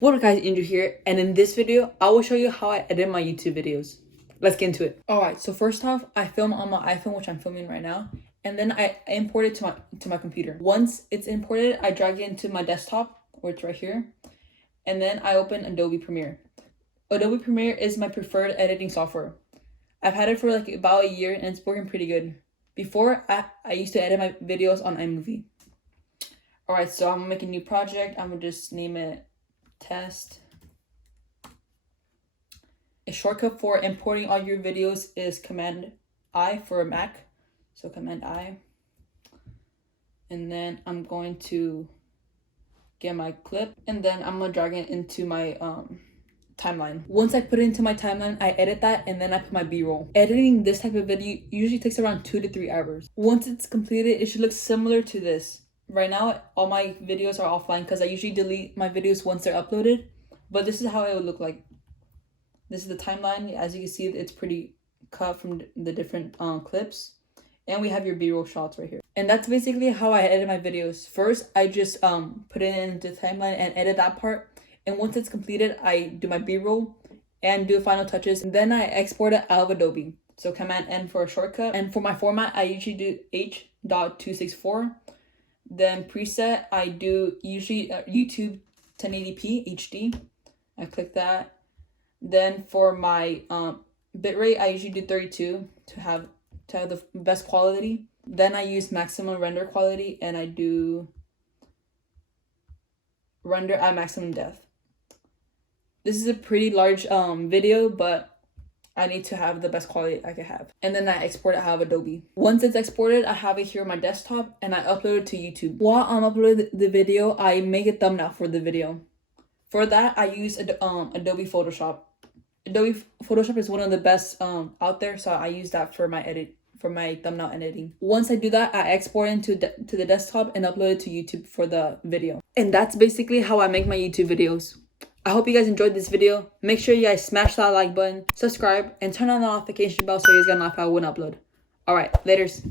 What up guys, Andrew here, and in this video, I will show you how I edit my YouTube videos. Let's get into it. Alright, so first off, I film on my iPhone, which I'm filming right now, and then I import it to my computer. Once it's imported, I drag it into my desktop, or it's right here, and then I open Adobe Premiere. Adobe Premiere is my preferred editing software. I've had it for like about a year, and it's working pretty good. Before, I used to edit my videos on iMovie. Alright, so I'm gonna make a new project. I'm gonna just name it Test. A shortcut for importing all your videos is Command I for a Mac. So Command I. And then I'm going to get my clip and then I'm gonna drag it into my timeline. Once I put it into my timeline, I edit that and then I put my B-roll. Editing this type of video usually takes around 2 to 3 hours. Once it's completed, it should look similar to this. Right now, all my videos are offline because I usually delete my videos once they're uploaded. But this is how it would look like. This is the timeline. As you can see, it's pretty cut from the different clips. And we have your B-roll shots right here. And that's basically how I edit my videos. First, I just put it into the timeline and edit that part. And once it's completed, I do my B-roll and do final touches. And then I export it out of Adobe. So Command N for a shortcut. And for my format, I usually do H.264. Then preset, I do usually YouTube 1080p HD. I click that. Then for my bitrate, I usually do 32 to have the best quality. Then I use maximum render quality and I do render at maximum depth. This is a pretty large video, but I need to have the best quality I can have. And then I export it out of Adobe. Once it's exported, I have it here on my desktop and I upload it to YouTube. While I'm uploading the video, I make a thumbnail for the video. For that, I use Adobe Photoshop. Adobe Photoshop is one of the best out there, so I use that for my thumbnail editing. Once I do that, I export it to the desktop and upload it to YouTube for the video. And that's basically how I make my YouTube videos. I hope you guys enjoyed this video. Make sure you guys smash that like button, subscribe, and turn on the notification bell so you guys get notified when I upload. Alright, laters.